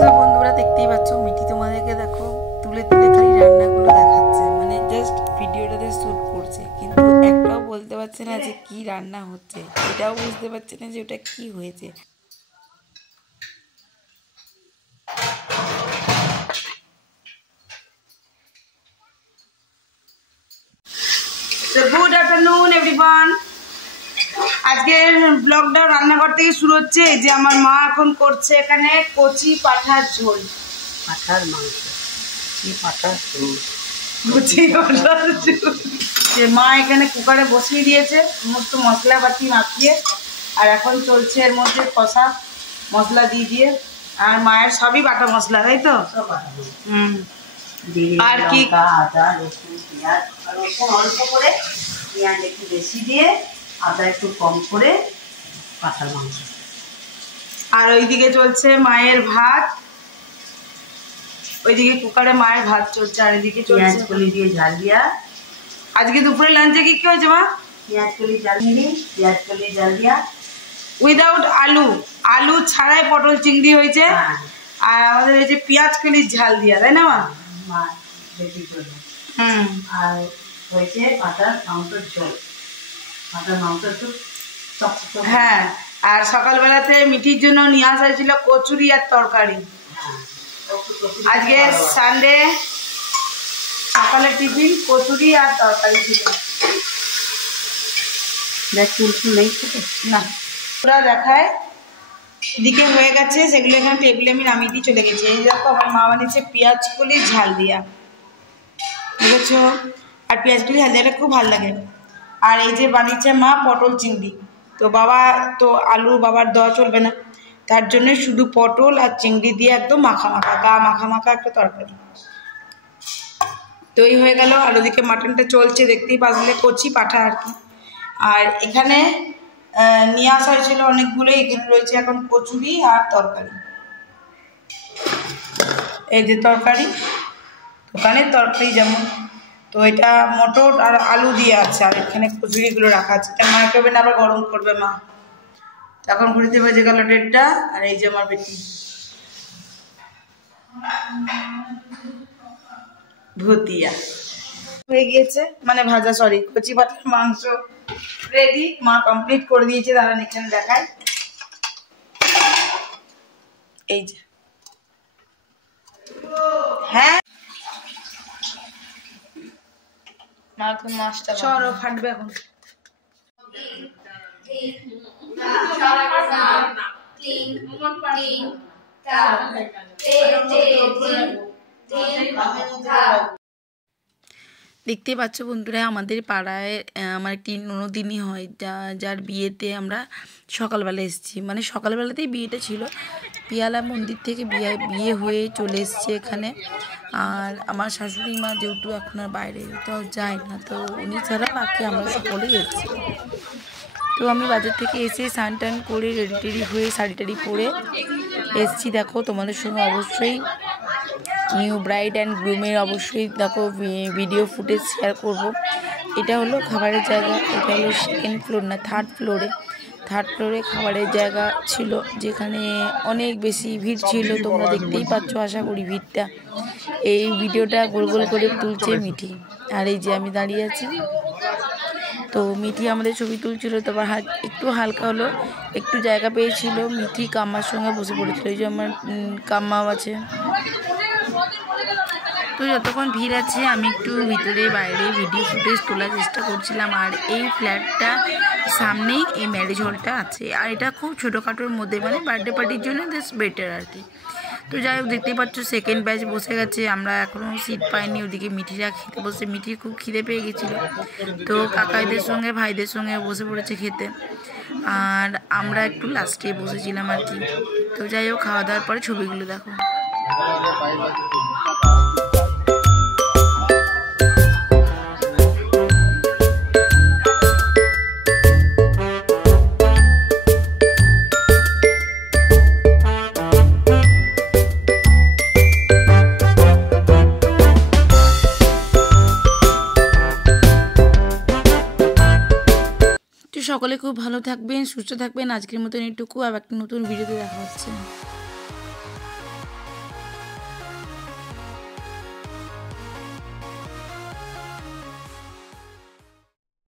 তো বন্ধুরা দেখতেই পাচ্ছ মিঠি তোমাদেরকে দেখো তুলে তুলে খালি রান্নাগুলো দেখাচ্ছে, মানে জাস্ট ভিডিওটাতে শ্যুট করছে, কিন্তু একটাও বলতে পারছে না যে কি রান্না হচ্ছে, এটাও বুঝতে পারছে না যে ওটা কি হয়েছে। Good afternoon everyone. আজকের ব্লগটা রান্নাঘর থেকে শুরু হচ্ছে। এই যে আমার মা এখন করছে এখানে কচি পাঠার ঝোল, পাঠার মাংস, পাঠার ঝোল, কচি পাঠার ঝোল। যে মা এখানে কুকারে বসিয়ে দিয়েছে সমস্ত মশলাপাতি মাখিয়ে, আর এখন চলছে এর মধ্যে কষা মশলা দিয়ে দিয়ে। আর মায়ের সবই বাটা মশলা, তাই তো? আর কি আদা রসুন পেঁয়াজ, রসুন অল্প করে, পেঁয়াজ একটু বেশি দিয়ে, আদা একটু কম করে, পাঠার মাংস। আর ওইদিকে চলছে মায়ের ভাত, ওইদিকে কুকারে মায়ের ভাত চলছে, আর এদিকে পেঁয়াজ কলি দিয়ে ঝাল দিয়া। আজকে দুপুরে লাঞ্চে কি কি হয়েছে মা? পেঁয়াজ কলি ঝাল দিয়ে, পেঁয়াজ কলি ঝাল দিয়া উইদাউট আলু, আলু ছাড়াই পটল চিংড়ি হয়েছে। আর আমাদের এই যে পেঁয়াজ কলি ঝাল দিয়া, তাই না মা? আর হয়েছে পাঠার মাংসের ঝোল, পাঠার মাংস একটু চকচক। হ্যাঁ, আর সকালবেলাতে মিঠির জন্য নিয়ে আসা হয়েছিল কচুরি আর তরকারি। আজকে সানডে, সকালে টিফিন কচুরি আর তরকারি ছিল। চুল নেই না, ওরা দেখায় এদিকে হয়ে গেছে, সেগুলো এখানে টেবিলে আমি নামিয়ে দিয়ে চলে গেছি। এই দেখো আমার মা বানিয়েছে পেঁয়াজ কলি ঝাল দিয়া, বুঝেছো? আর পেঁয়াজ কলি ঝাল দিয়াটা খুব ভালো লাগে। আর এই যে বানিয়েছে মা পটল চিংড়ি। তো বাবা তো আলু বাবার দেওয়া চলবে না, তার জন্য শুধু পটল আর চিংড়ি দিয়ে একদম মাখা মাখা, গা মাখা মাখা একটা তরকারি। তো এই হয়ে গেল। আর ওদিকে মাটনটা চলছে, দেখতেই পারলে কচি পাঠা আর কি। আর এখানে নিয়ে আসা হয়েছিল অনেকগুলোই, এখানে রয়েছে এখন কচুরি আর তরকারি। এই যে তরকারি, দোকানের তরকারি যেমন, তো এটা মটর আর আলু দিয়ে আছে। আর এখানে কচুরিগুলো রাখা আছে, এটা মাইক্রোওভেনে আবার গরম করবে মা। এখন ঘুরিতে বেজে গেল 1:30। আর এই যে আমার বেটি ভুতিয়া হয়ে গিয়েছে, মানে ভাজা, সরি কচি পাঠার মাংস রেডি, মা কমপ্লিট করে দিয়েছে। দাঁড়ান এখানে দেখায়, এই যে। হ্যাঁ মা এখন মাছটা চড়ো ফাটবে এখন। দেখতে পাচ্ছ বন্ধুরা, আমাদের পাড়ায় আমার একটি ননদিনী হয়, যার বিয়েতে আমরা সকালবেলা এসেছি, মানে সকালবেলাতেই বিয়েটা ছিল। পিয়ালা মন্দির থেকে বিয়ে হয়ে চলে এসছে এখানে। আর আমার শাশুড়ি মা যেহেতু এখন আর বাইরে তো যায় না, তো উনি ছাড়া বাকি আমরা সকলেই এসেছি। তো আমি বাজার থেকে এসে স্নান টান করে রেডি টেডি হয়ে শাড়ি টাড়ি পরে এসছি। দেখো তোমাদের সঙ্গে অবশ্যই নিউ ব্রাইড অ্যান্ড গ্রুমের অবশ্যই দেখো ভিডিও ফুটেজ শেয়ার করব। এটা হলো খাবারের জায়গা, এটা হলো সেকেন্ড ফ্লোর না থার্ড ফ্লোরে খাবারের জায়গা ছিল, যেখানে অনেক বেশি ভিড় ছিল। তোমরা দেখতেই পাচ্ছ আশা করি ভিড়টা। এই ভিডিওটা গোল গোল করে তুলছে মিঠি, আর এই যে আমি দাঁড়িয়ে আছি। তো মিঠি আমাদের ছবি তুলছিল, তারপর একটু হালকা হলো, একটু জায়গা পেয়েছিল, মিঠি কাম্মার সঙ্গে বসে পড়েছিল। এই যে আমার কাম্মাও আছে। তো যতক্ষণ ভিড় আছে আমি একটু ভিতরে বাইরে ভিডিও ফুটেজ তোলার চেষ্টা করছিলাম। আর এই ফ্ল্যাটটা সামনেই এই ম্যারেজ হলটা আছে, আর এটা খুব ছোটোখাটোর মধ্যে, মানে বার্থডে পার্টির জন্য জাস্ট বেটার আর কি। তো যাই হোক, দেখতেই পাচ্ছ সেকেন্ড ব্যাচ বসে গেছে, আমরা এখনও সিট পাইনি। ওদিকে মিঠিরা খেতে বসে, মিঠির খুব খিদে পেয়ে গেছিলো, তো কাকাইদের সঙ্গে ভাইদের সঙ্গে বসে পড়েছে খেতে। আর আমরা একটু লাস্টে বসেছিলাম আর কি। তো যাই হোক, খাওয়া দাওয়ার পরে ছবিগুলো দেখো। সকলে খুব ভালো থাকবেন, সুস্থ থাকবেন। আজকের মতন এটুকু, আর একটা নতুন ভিডিওতে দেখা হচ্ছে।